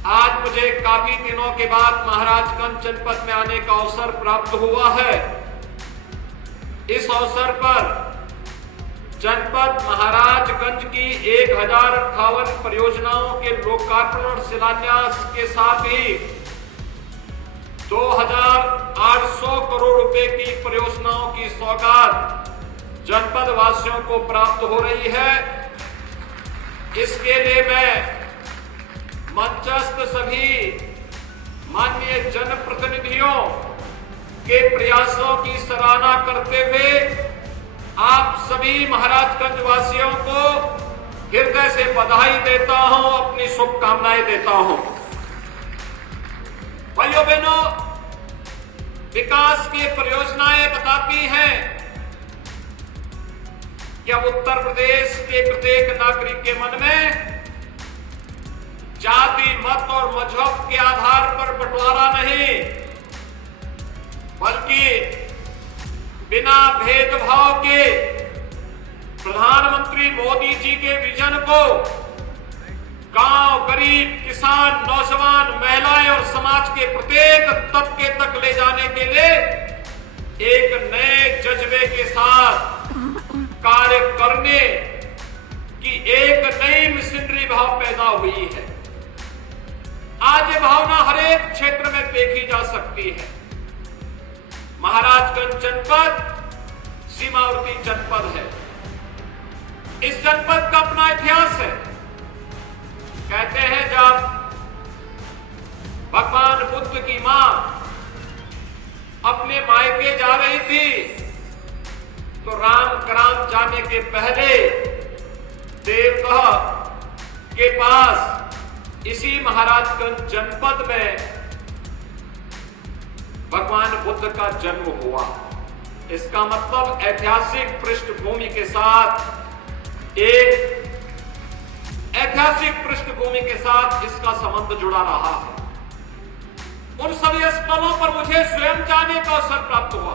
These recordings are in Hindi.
आज मुझे काफी दिनों के बाद महाराजगंज जनपद में आने का अवसर प्राप्त हुआ है। इस अवसर पर जनपद महाराजगंज की 1058 परियोजनाओं के लोकार्पण और शिलान्यास के साथ ही 2800 करोड़ रुपए की परियोजनाओं की सौगात जनपद वासियों को प्राप्त हो रही है। इसके लिए मैं मंचस्थ सभी माननीय जनप्रतिनिधियों के प्रयासों की सराहना करते हुए आप सभी महाराजगंज वासियों को हृदय से बधाई देता हूं, अपनी शुभकामनाएं देता हूं। भाइयों बहनों, विकास की परियोजनाएं बताती हैं कि अब उत्तर प्रदेश के प्रत्येक नागरिक के मन में जाति, मत और मजहब के आधार पर बंटवारा नहीं, बल्कि बिना भेदभाव के प्रधानमंत्री मोदी जी के विजन को गांव, गरीब, किसान, नौजवान, महिलाएं और समाज के प्रत्येक तबके तक ले जाने के लिए एक नए जज्बे के साथ कार्य करने की एक नई मिशनरी भाव पैदा हुई है। आज ये भावना हर एक क्षेत्र में देखी जा सकती है। महाराजगंज जनपद सीमावर्ती जनपद है। इस जनपद का अपना इतिहास है। कहते हैं जब भगवान बुद्ध की मां अपने मायके जा रही थी तो राम ग्राम जाने के पहले देवतः के पास इसी महाराजगंज जनपद में भगवान बुद्ध का जन्म हुआ। इसका मतलब ऐतिहासिक पृष्ठभूमि के साथ इसका संबंध जुड़ा रहा है। उन सभी स्थलों पर मुझे स्वयं जाने का अवसर प्राप्त हुआ।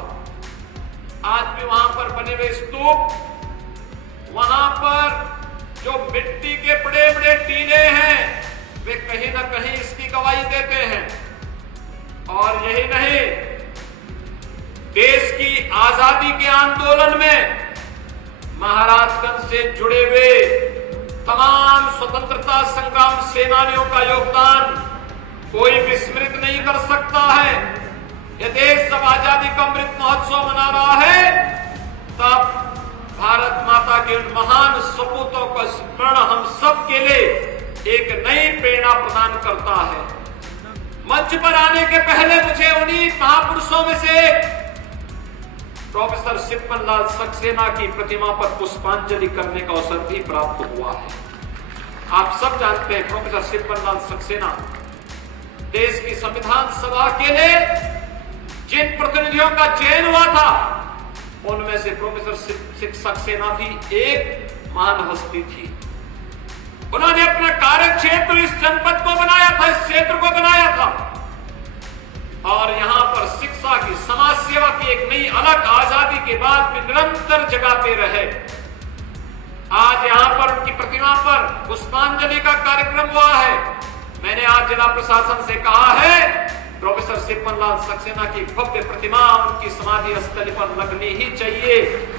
आज भी वहां पर बने हुए स्तूप, वहां पर जो मिट्टी के बड़े बड़े टीले हैं, वे कहीं ना कहीं इसकी गवाही देते हैं। और यही नहीं, देश की आजादी के आंदोलन में महाराजगंज से जुड़े हुए तमाम स्वतंत्रता संग्राम सेनानियों का योगदान कोई विस्मृत नहीं कर सकता है। यह देश जब आजादी का अमृत महोत्सव मना रहा है, तब भारत माता के उन महान सपूतों का स्मरण हम सब के लिए एक नई प्रेरणा प्रदान करता है। मंच पर आने के पहले मुझे उन्हीं महापुरुषों में से प्रोफेसर सिप्पन लाल सक्सेना की प्रतिमा पर पुष्पांजलि करने का अवसर भी प्राप्त हुआ है। आप सब जानते हैं प्रोफेसर सिप्पन लाल सक्सेना देश की संविधान सभा के लिए जिन प्रतिनिधियों का चयन हुआ था, उनमें से प्रोफेसर सक्सेना भी एक महान हस्ती थी। उन्होंने अपना कार्य क्षेत्र इस जनपद को बनाया था, इस क्षेत्र को बनाया था, और यहां पर शिक्षा की, समाज सेवा की एक नई अलग आजादी के बाद भी निरंतर जगाते रहे। आज यहां पर उनकी प्रतिमा पर पुष्पांजलि का कार्यक्रम हुआ है। मैंने आज जिला प्रशासन से कहा है, प्रोफेसर सिप्पन लाल सक्सेना की भव्य प्रतिमा उनकी समाधि स्थल पर लगनी ही चाहिए,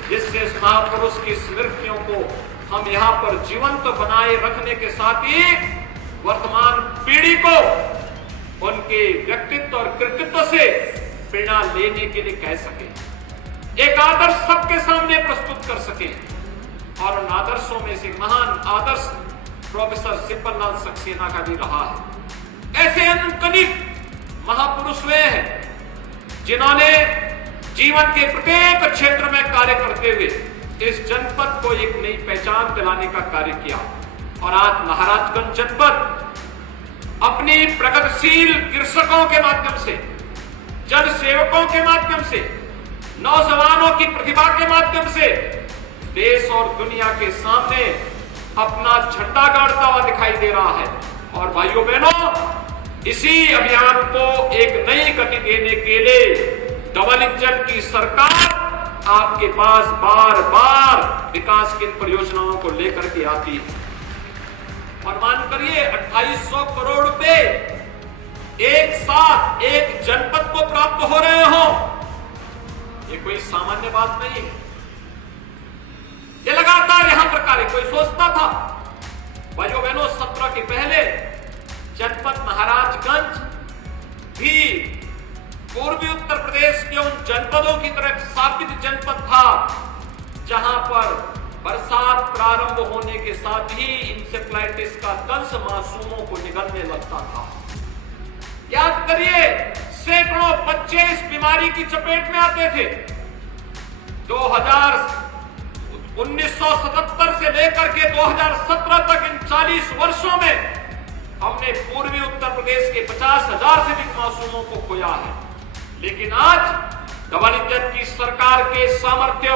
जिससे इस महापुरुष की स्मृतियों को हम यहाँ पर जीवंत बनाए रखने के साथ ही वर्तमान पीढ़ी को उनके व्यक्तित्व और कृतित्व से प्रेरणा लेने के लिए कह सके, एक आदर्श सबके सामने प्रस्तुत कर सके। और उन आदर्शों में से महान आदर्श प्रोफेसर सिप्पन लाल सक्सेना का भी रहा है। ऐसे अनगिनत महापुरुष वे हैं जिन्होंने जीवन के प्रत्येक क्षेत्र में कार्य करते हुए इस जनपद को एक नई पहचान दिलाने का कार्य किया। और आज महाराजगंज जनपद अपनी प्रगतिशील कृषकों के माध्यम से, जन सेवकों के माध्यम से, नौजवानों की प्रतिभा के माध्यम से देश और दुनिया के सामने अपना झंडा गाड़ता हुआ दिखाई दे रहा है। और भाइयों बहनों, इसी अभियान को एक नई गति देने के लिए डबल इंजन की सरकार आपके पास बार बार विकास की परियोजनाओं को लेकर के आती है। और मान करिए 2800 करोड़ रुपए एक जनपद को प्राप्त हो रहे हो, ये कोई सामान्य बात नहीं है। ये लगातार यहां पर कार्य कोई सोचता था। भाइयों बहनों, 17 के पहले जनपद महाराजगंज भी पूर्वी उत्तर प्रदेश के उन जनपदों की तरफ स्थापित जनपद था जहां पर बरसात प्रारंभ होने के साथ ही इंसेफ्लाइटिस का दंश मासूमों को निगलने लगता था। याद करिए, सैकड़ों बच्चे इस बीमारी की चपेट में आते थे। 1977 से लेकर के 2017 तक इन 40 वर्षों में हमने पूर्वी उत्तर प्रदेश के 50,000 से अधिक मासूमों को खोया है। लेकिन आज डबल इंजन की सरकार के सामर्थ्य,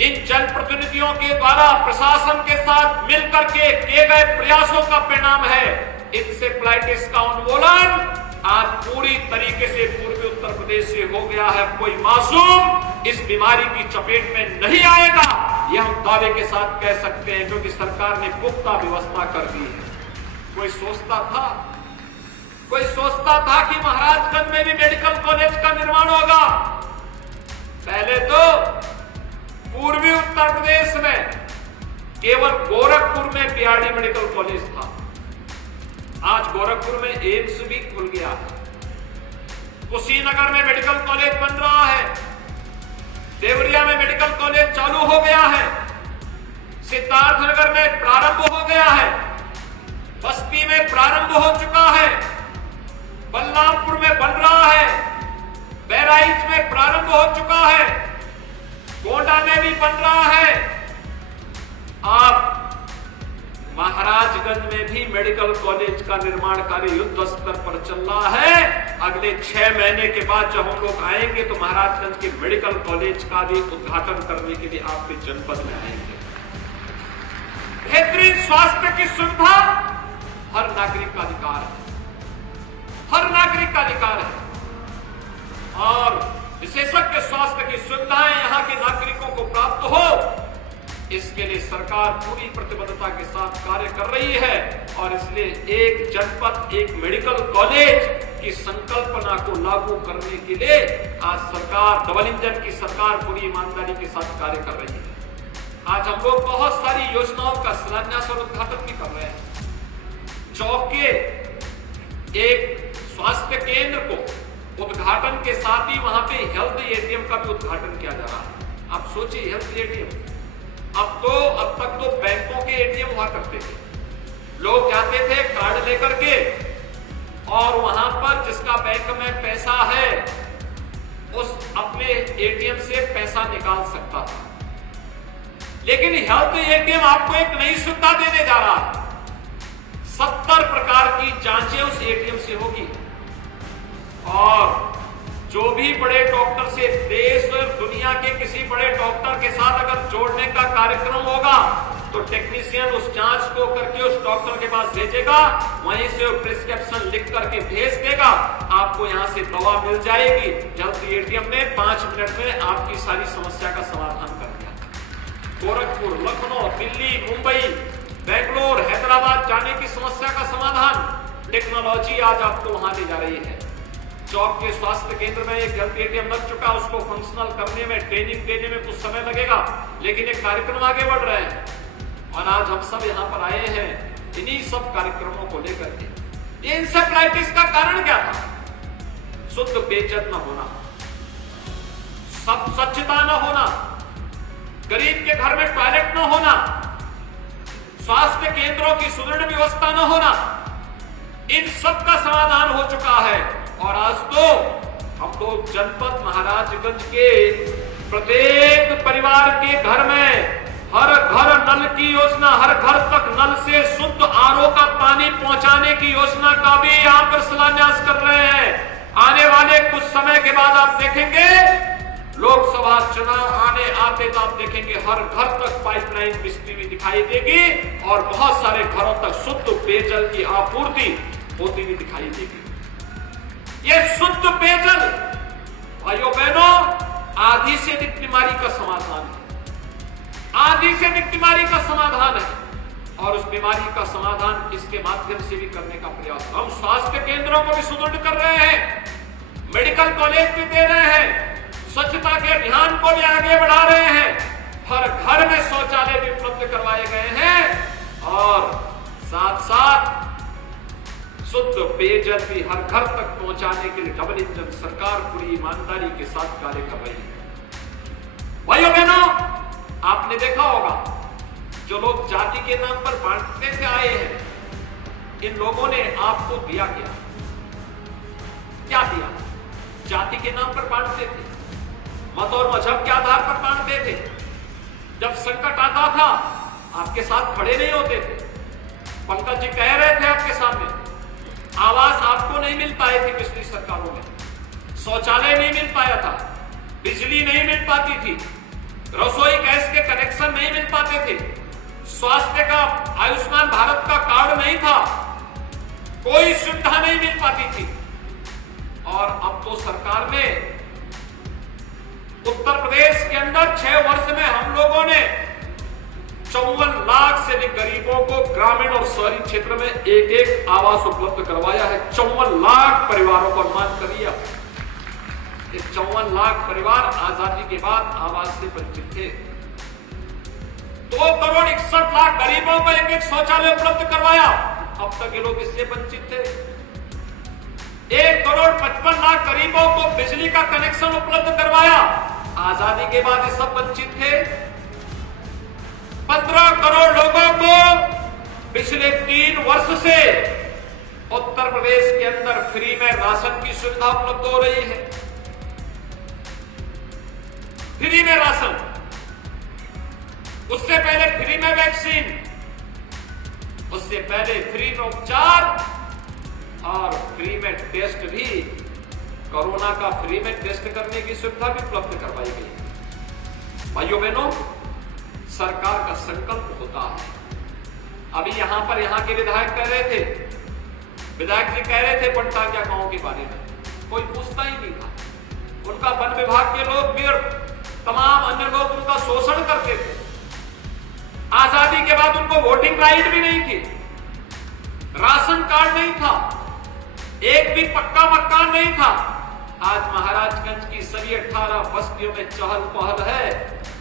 इन जनप्रतिनिधियों के द्वारा प्रशासन के साथ मिलकर के किए गए प्रयासों का परिणाम है इंसेफ्लाइटिस का उन्मूलन आज पूरी तरीके से पूर्वी उत्तर प्रदेश से हो गया है। कोई मासूम इस बीमारी की चपेट में नहीं आएगा, यह हम दावे के साथ कह सकते हैं, क्योंकि सरकार ने पुख्ता व्यवस्था कर दी है। कोई सोचता था कि महाराजगंज में भी मेडिकल कॉलेज का निर्माण होगा। पहले तो पूर्वी उत्तर प्रदेश में केवल गोरखपुर में बीआरडी मेडिकल कॉलेज था। आज गोरखपुर में एम्स भी खुल गया है। कुशीनगर में मेडिकल कॉलेज बन रहा है। देवरिया में मेडिकल कॉलेज चालू हो गया है। सिद्धार्थनगर में प्रारंभ हो गया है। बस्ती में प्रारंभ हो चुका है। बलरामपुर में बन रहा है। बहराइच में प्रारंभ हो चुका है। गोंडा में भी बन रहा है। आप महाराजगंज में भी मेडिकल कॉलेज का निर्माण कार्य युद्ध स्तर पर चल रहा है। अगले 6 महीने के बाद जब हम लोग आएंगे तो महाराजगंज के मेडिकल कॉलेज का भी उद्घाटन करने के लिए आपके जनपद में आएंगे। बेहतरीन स्वास्थ्य की सुविधा हर नागरिक का अधिकार है। हर नागरिक का अधिकार है और विशेषज्ञ स्वास्थ्य की सुविधाएं यहां के नागरिकों को प्राप्त हो, इसके लिए सरकार पूरी प्रतिबद्धता के साथ कार्य कर रही है। और इसलिए एक जनपद एक मेडिकल कॉलेज की संकल्पना को लागू करने के लिए आज सरकार, डबल इंजन की सरकार पूरी ईमानदारी के साथ कार्य कर रही है। आज हम लोग बहुत सारी योजनाओं का शिलान्यास और उद्घाटन भी कर रहे हैं। चौक के एक स्वास्थ्य केंद्र को उद्घाटन के साथ ही वहां पे हेल्थ एटीएम का भी उद्घाटन किया जा रहा है। आप सोचिए, हेल्थ एटीएम अब तक तो बैंकों के एटीएम हुआ करते थे। लोग जाते थे कार्ड लेकर के और वहां पर जिसका बैंक में पैसा है उस अपने एटीएम से पैसा निकाल सकता था। लेकिन हेल्थ एटीएम आपको एक नई सुविधा देने जा रहा है। 70 प्रकार की जांचें उस एटीएम से होगी और जो भी बड़े डॉक्टर से, देश और दुनिया के किसी बड़े डॉक्टर के साथ अगर जोड़ने का कार्यक्रम होगा तो टेक्नीशियन उस जांच को करके उस डॉक्टर के पास भेजेगा, वहीं से वो प्रिस्क्रिप्शन लिख करके भेज देगा, आपको यहां से दवा मिल जाएगी। हेल्थ एटीएम ने 5 मिनट में आपकी सारी समस्या का समाधान कर दिया। गोरखपुर, लखनऊ, दिल्ली, मुंबई, बेंगलोर, हैदराबाद जाने की समस्या का समाधान टेक्नोलॉजी आज आपको वहां ले जा रही है। चौक के स्वास्थ्य केंद्र में एक हेल्थ एटीएम लग चुका, उसको फंक्शनल करने में, ट्रेनिंग देने में कुछ समय लगेगा, लेकिन एक कार्यक्रम आगे बढ़ रहे हैं और आज हम सब यहाँ पर आए हैं इन्हीं सब कार्यक्रमों को लेकर के। ये इंसेफ्लाइटिस का कारण क्या था? शुद्ध पेयजल न होना, स्वच्छता न होना, गरीब के घर में टॉयलेट न होना, स्वास्थ्य केंद्रों की सुदृढ़ व्यवस्था न होना, इन सब का समाधान हो चुका है। और आज तो हम लोग जनपद महाराजगंज के प्रत्येक परिवार के घर में हर घर नल की योजना, हर घर तक नल से शुद्ध आरओ का पानी पहुंचाने की योजना का भी यहां पर शिलान्यास कर रहे हैं। आने वाले कुछ समय के बाद आप देखेंगे लोकसभा चुनाव आते तो आप देखेंगे हर घर तक पाइपलाइन बिजली भी दिखाई देगी और बहुत सारे घरों तक शुद्ध पेयजल की आपूर्ति होती हुई दिखाई देगी। ये शुद्ध पेयजल भाइयों बहनों आधी से अधिक बीमारी का समाधान है। आधी से अधिक बीमारी का समाधान है और उस बीमारी का समाधान इसके माध्यम से भी करने का प्रयास। हम स्वास्थ्य केंद्रों को भी सुदृढ़ कर रहे हैं। मेडिकल कॉलेज भी दे रहे हैं, स्वच्छता के अभियान को भी आगे बढ़ा रहे हैं, हर घर में शौचालय भी उपलब्ध करवाए गए हैं और साथ साथ शुद्ध पेयजल भी हर घर तक पहुंचाने के लिए डबल इंजन सरकार पूरी ईमानदारी के साथ कार्य कर रही है। भाइयों बहनों, आपने देखा होगा जो लोग जाति के नाम पर बांटने से आए हैं, इन लोगों ने आपको दिया क्या दिया? जाति के नाम पर बांटते थे, मत और मजहब के आधार पर बांटते थे। जब संकट आता था आपके साथ खड़े नहीं होते थे। पंकज जी कह रहे थे आपके सामने, आवास आपको नहीं मिल पाए थे पिछली सरकारों में, शौचालय नहीं मिल पाया था, बिजली नहीं मिल पाती थी, रसोई गैस के कनेक्शन नहीं मिल पाते थे, स्वास्थ्य का आयुष्मान भारत का कार्ड नहीं था, कोई सुविधा नहीं मिल पाती थी। और अब तो सरकार ने उत्तर प्रदेश के अंदर 6 वर्ष में हम लोगों ने 54 लाख से भी गरीबों को ग्रामीण और शहरी क्षेत्र में एक आवास उपलब्ध करवाया है। 54 लाख परिवारों को अनुमान करिए। ये 54 लाख परिवार आजादी के बाद आवास से वंचित थे। 2,61,00,000 गरीबों को एक शौचालय उपलब्ध करवाया। अब तक ये लोग इससे वंचित थे। 1,55,00,000 गरीबों को बिजली का कनेक्शन उपलब्ध करवाया। आजादी के बाद ये सब वंचित थे। 15 करोड़ लोगों को पिछले 3 वर्ष से उत्तर प्रदेश के अंदर फ्री में राशन की सुविधा उपलब्ध हो रही है। फ्री में राशन, उससे पहले फ्री में वैक्सीन, उससे पहले फ्री में उपचार और फ्री में टेस्ट भी, कोरोना का फ्री में टेस्ट करने की सुविधा भी उपलब्ध करवाई गई। भाइयों बहनों, सरकार का संकल्प होता है। अभी यहां के विधायक कह रहे थे, विधायक जी कह रहे थे पंटाकिया गांव के बारे में, कोई पूछता ही नहीं था। उनका वन विभाग के लोग भी और तमाम अन्य लोग उनका शोषण करते थे। आजादी के बाद उनको वोटिंग राइट भी नहीं थी, राशन कार्ड नहीं था, एक भी पक्का मकान नहीं था। आज महाराजगंज की सभी 18 बस्तियों में चहल पहल है।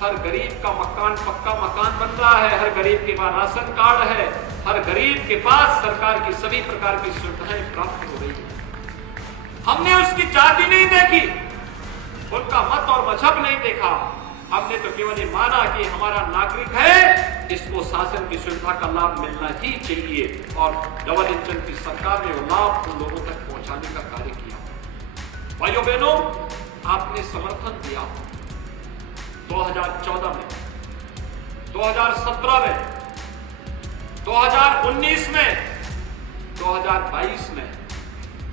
हर गरीब का मकान, पक्का मकान बन रहा है, हर गरीब के पास राशन कार्ड है, हर गरीब के पास सरकार की सभी प्रकार की सुविधाएं प्राप्त हो रही है। हमने उसकी जाति नहीं देखी, उनका मत और मजहब नहीं देखा। हमने तो केवल ये माना कि हमारा नागरिक है, इसको शासन की सुविधा का लाभ मिलना ही चाहिए। और डबल इंजन की सरकार ने वो लाभ उन लोगों तक पहुंचाने का कार्य किया। भाइयों बहनों, आपने समर्थन दिया 2014 में, 2017 में, 2019 में, 2022 में,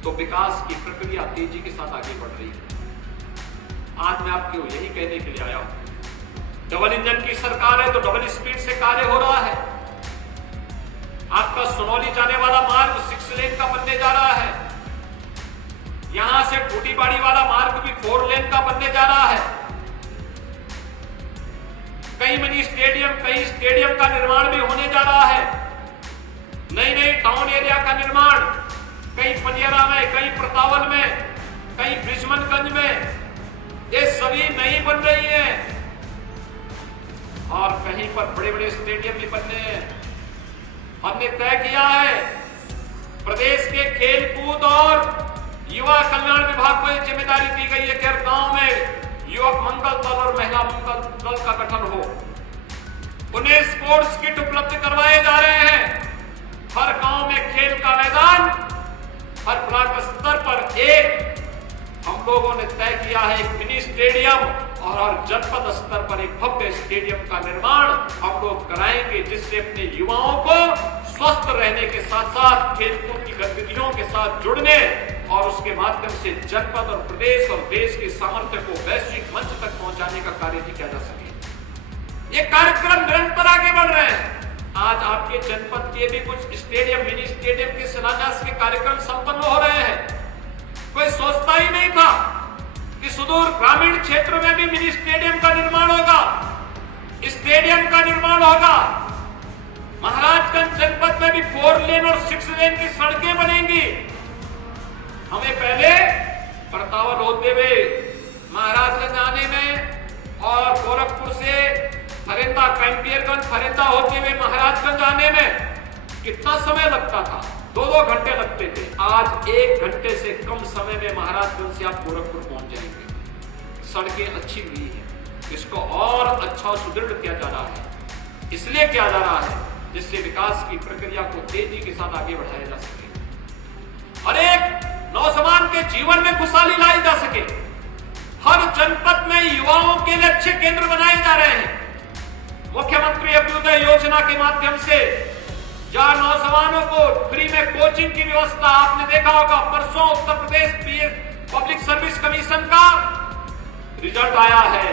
तो विकास की प्रक्रिया तेजी के साथ आगे बढ़ रही है। आज मैं आपको यही कहने के लिए आया हूं, डबल इंजन की सरकार है तो डबल स्पीड से कार्य हो रहा है। आपका सोनौली जाने वाला मार्ग 6 लेन का बनने जा रहा है। यहां से टूटीबाड़ी वाला मार्ग भी 4 लेन का बनने जा रहा है। कई मिनी स्टेडियम, कई स्टेडियम का निर्माण भी होने जा रहा है। नई टाउन एरिया का निर्माण कई पनियरा में, कई प्रतावल में, कई ब्रिजमनगंज में, ये सभी नई बन रही है। और कहीं पर बड़े बड़े स्टेडियम भी बनने हैं। हमने तय किया है, प्रदेश के खेल कूद और युवा कल्याण विभाग को यह जिम्मेदारी दी गई है कि हर गांव में युवक मंगल दल और महिला मंगल दल का गठन हो। उन्हें स्पोर्ट्स किट उपलब्ध करवाए जा रहे हैं। हर गांव में खेल का मैदान, हर ब्लॉक स्तर पर एक, हम लोगों ने तय किया है एक मिनी स्टेडियम, और हर जनपद स्तर पर एक भव्य स्टेडियम का निर्माण हम लोग कराएंगे, जिससे अपने युवाओं को स्वस्थ रहने के साथ साथ खेलकूद की गतिविधियों के साथ जुड़ने और उसके माध्यम से जनपद और प्रदेश और देश के सामर्थ्य को वैश्विक मंच तक पहुंचाने का कार्य भी किया जा सके। ये कार्यक्रम निरंतर आगे बढ़ रहे हैं। आज आपके जनपद के भी कुछ स्टेडियम, मिनी स्टेडियम के शिलान्यास के कार्यक्रम संपन्न हो रहे हैं। कोई सोचता ही नहीं था कि सुदूर ग्रामीण क्षेत्र में भी मिनी स्टेडियम का निर्माण होगा, स्टेडियम का निर्माण होगा। महाराजगंज जनपद में भी 4 लेन और 6 लेन की सड़कें बनेंगी। हमें पहले प्रतावल जाने में कितना समय लगता था, 2-2 घंटे लगते थे। आज 1 घंटे से कम समय में महाराजगंज से आप गोरखपुर पहुंच जाएंगे। सड़कें अच्छी हुई है, इसको और अच्छा सुदृढ़ किया जा रहा है। इसलिए किया जा रहा है जिससे विकास की प्रक्रिया को तेजी के साथ आगे बढ़ाया जा सके और एक नौजवान के जीवन में खुशहाली लाई जा सके। हर जनपद में युवाओं के लिए अच्छे केंद्र बनाए जा रहे हैं। मुख्यमंत्री अभ्युदय योजना के माध्यम से जहां नौजवानों को फ्री में कोचिंग की व्यवस्था, आपने देखा होगा परसों Uttar Pradesh public service commission का रिजल्ट आया है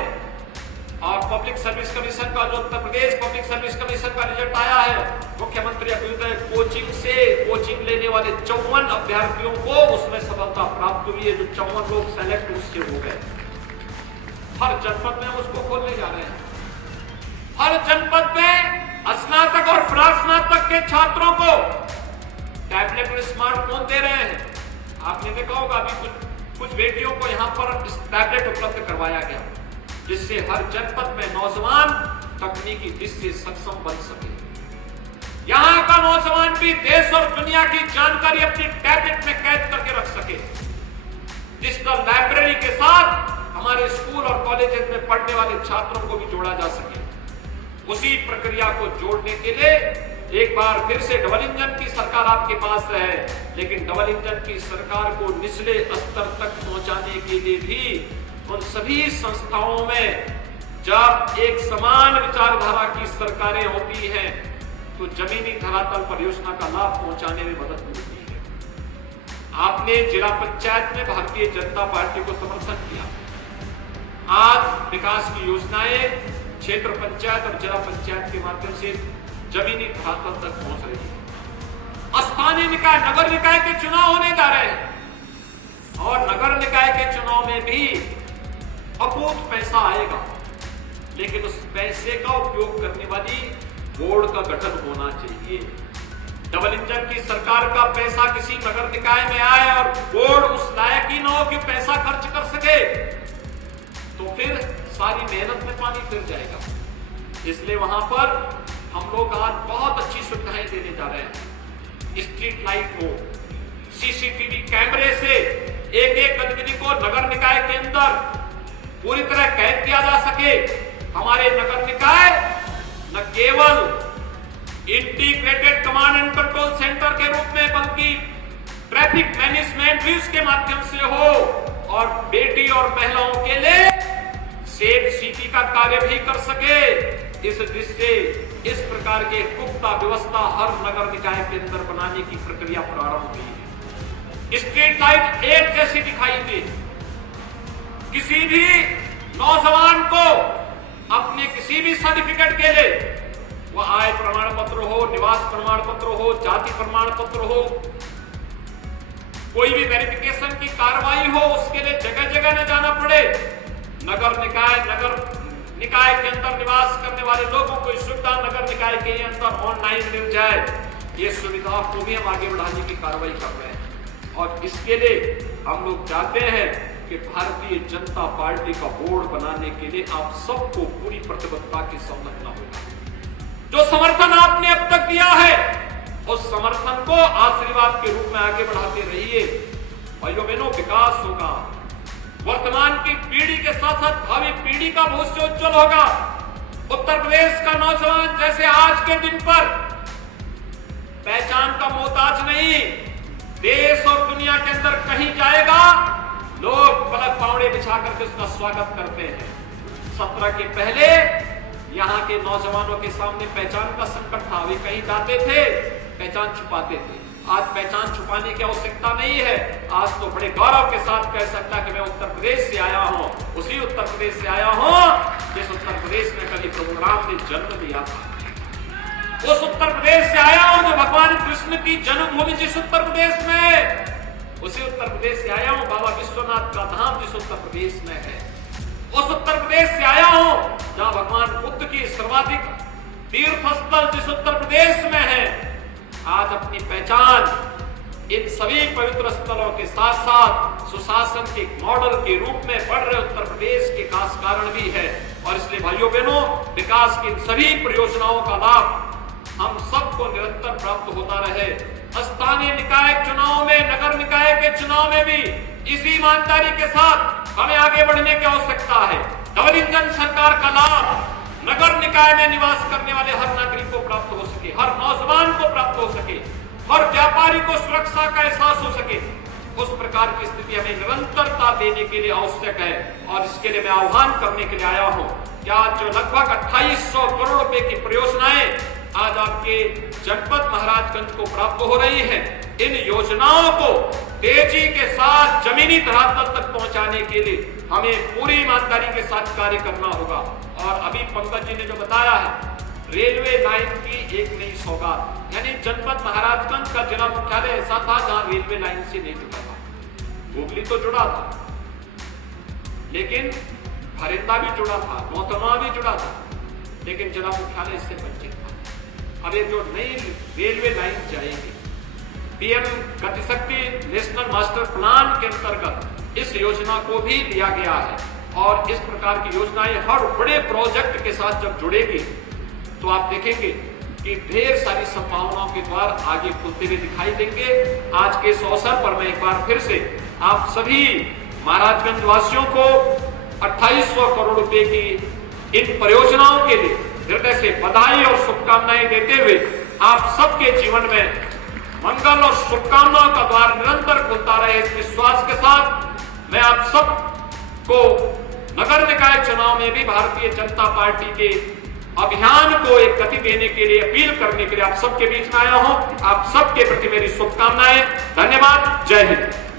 और पब्लिक सर्विस कमीशन का जो Uttar Pradesh public service commission का रिजल्ट आया है, मुख्यमंत्री अभ्युदय कोचिंग लेने वाले 54 अभ्यर्थियों को उसमें सफलता प्राप्त हुई है। जो 54 लोग सेलेक्ट उससे हो गए। हर जनपद में उसको खोलने जा रहे हैं। हर जनपद में स्नातक और प्रास्नातक के छात्रों को टैबलेट और स्मार्टफोन दे रहे हैं। आपने देखा होगा अभी कुछ बेटियों को यहां पर टैबलेट उपलब्ध करवाया गया, जिससे हर जनपद में नौजवान तकनीकी दृष्टि से सक्षम बन सके। यहां का नौजवान भी देश और दुनिया की जानकारी अपनी टैबलेट में कैद करके रख सके। डिजिटल लाइब्रेरी के साथ हमारे स्कूल और कॉलेजेस में पढ़ने वाले छात्रों को भी जोड़ा जा सके। उसी प्रक्रिया को जोड़ने के लिए एक बार फिर से डबल इंजन की सरकार आपके पास है, लेकिन डबल इंजन की सरकार को निचले स्तर तक पहुंचाने के लिए भी उन सभी संस्थाओं में जब एक समान विचारधारा की सरकारें होती हैं तो जमीनी धरातल पर योजना का लाभ पहुंचाने में मदद मिलती है। आपने जिला पंचायत में भारतीय जनता पार्टी को समर्थन किया। आज विकास की योजनाएं क्षेत्र पंचायत और जिला पंचायत के माध्यम से जमीनी धरातल तक पहुंच रही है। स्थानीय निकाय नगर निकाय के चुनाव होने जा रहे हैं और नगर निकाय के चुनाव में भी अकूत पैसा आएगा, लेकिन उस पैसे का उपयोग करने वाली बोर्ड का गठन होना चाहिए। डबल इंजन की सरकार का पैसा किसी नगर निकाय में आए और बोर्ड उस लायक ही न हो कि पैसा खर्च कर सके, तो फिर सारी मेहनत में पानी फिर जाएगा। इसलिए वहां पर हम लोग आज बहुत अच्छी सुविधाएं देने जा रहे हैं। स्ट्रीट लाइट हो, सीसीटीवी कैमरे से एक गतिविधि को नगर निकाय के अंदर पूरी तरह कैद किया जा सके। हमारे नगर निकाय न केवल integrated command and control centre के रूप में बल्कि ट्रैफिक मैनेजमेंट भी उसके माध्यम से हो और बेटी और महिलाओं के लिए सेफ सिटी का कार्य भी कर सके। इस दृष्टि से इस प्रकार के पुख्ता व्यवस्था हर नगर निकाय के अंदर बनाने की प्रक्रिया प्रारंभ हुई है। स्ट्रीट लाइट एक जैसी दिखाई दे, किसी भी नौजवान को अपने किसी भी सर्टिफिकेट के लिए, वह आय प्रमाण पत्र हो, निवास प्रमाण पत्र हो, जाति प्रमाण पत्र हो, कोई भी वेरिफिकेशन की कार्रवाई हो, उसके लिए जगह जगह न जाना पड़े। नगर निकाय के अंदर निवास करने वाले लोगों को सुविधा नगर निकाय के अंदर ऑनलाइन मिल जाए। ये सुविधा को भी हम आगे बढ़ाने की कार्रवाई कर रहे हैं और इसके लिए हम लोग चाहते हैं कि भारतीय जनता पार्टी का बोर्ड बनाने के लिए आप सबको पूरी प्रतिबद्धता के साथ लगना होगा। जो समर्थन आपने अब तक दिया है उस समर्थन को आशीर्वाद के रूप में आगे बढ़ाते रहिए। भाइयों बहनों, विकास होगा, वर्तमान की पीढ़ी के साथ साथ भावी पीढ़ी का भविष्य उज्जवल होगा। उत्तर प्रदेश का नौजवान जैसे आज के दिन पर पहचान का मोहताज नहीं, देश और दुनिया के अंदर कहीं जाएगा, लोग पलक पावड़े बिछा करके उसका स्वागत करते हैं। 17 के पहले यहाँ के नौजवानों के सामने पहचान का संकट था, वे कहीं जाते थे पहचान छुपाते थे। आज पहचान छुपाने की आवश्यकता नहीं है। आज तो बड़े गौरव के साथ कह सकता है कि मैं उत्तर प्रदेश से आया हूं, उसी उत्तर प्रदेश से आया हूं जिस उत्तर प्रदेश में कभी प्रभु राम ने जन्म लिया था। उस उत्तर प्रदेश से आया हूं जो भगवान कृष्ण की जन्मभूमि जिस उत्तर प्रदेश में है, उसी उत्तर प्रदेश से आया हूं बाबा विश्वनाथ का धाम जिस उत्तर प्रदेश में है। उस उत्तर प्रदेश से आया हूं जहां भगवान बुद्ध की सर्वाधिक तीर्थ स्थल जिस उत्तर प्रदेश में है। आज अपनी पहचान इन सभी पवित्र स्थलों के साथ साथ सुशासन के मॉडल के रूप में बढ़ रहे उत्तर प्रदेश के खास कारण भी है। और इसलिए भाइयों बहनों, विकास की इन सभी परियोजनाओं का लाभ हम सबको निरंतर प्राप्त होता रहे। स्थानीय निकाय चुनाव में, नगर निकाय के चुनाव में भी इसी ईमानदारी के साथ हमें आगे बढ़ने की आवश्यकता है। डबल इंजन सरकार का लाभ नगर निकाय में निवास करने वाले हर नागरिक को प्राप्त हो सके, हर नौजवान को प्राप्त हो सके, हर व्यापारी को सुरक्षा का एहसास हो सके, उस प्रकार की स्थिति हमें निरंतरता देने के लिए आवश्यक है। और इसके लिए मैं आह्वान करने के लिए आया हूं कि आज जो लगभग 2800 करोड़ रुपए की परियोजनाएं आज आपके जनपद महाराजगंज को प्राप्त हो रही है, इन योजनाओं को तेजी के साथ जमीनी धरातल तक पहुंचाने के लिए हमें पूरी ईमानदारी के साथ कार्य करना होगा। और अभी पंकज जी ने जो बताया है, रेलवे लाइन की एक नई सौगात, यानी जनपद महाराजगंज का जिला मुख्यालय ऐसा था जहां रेलवे लाइन से नहीं जुड़ा था। हुगली तो जुड़ा था, लेकिन फरिंदा भी जुड़ा था, मोहतरमा भी जुड़ा था, लेकिन जिला मुख्यालय इससे वंचित था। अब ये जो नई रेलवे लाइन जाएगी, PM Gati Shakti national master plan के अंतर्गत इस योजना को भी लिया गया है। और इस प्रकार की योजनाएं हर बड़े प्रोजेक्ट के साथ जब जुड़ेगी तो आप देखेंगे कि ढेर सारी संभावनाओं के द्वार आगे खुलते हुए दिखाई देंगे। आज के इस अवसर पर मैं एक बार फिर से आप सभी महाराजगंज वासियों को 2800 करोड़ रुपए की इन परियोजनाओं के लिए हृदय से बधाई और शुभकामनाएं देते हुए आप सबके जीवन में मंगल और शुभकामनाओं का द्वार निरंतर खुलता रहे, इस विश्वास के साथ मैं आप सब को नगर निकाय चुनाव में भी भारतीय जनता पार्टी के अभियान को एक गति देने के लिए, अपील करने के लिए आप सबके बीच में आया हूं। आप सबके प्रति मेरी शुभकामनाएं। धन्यवाद। जय हिंद।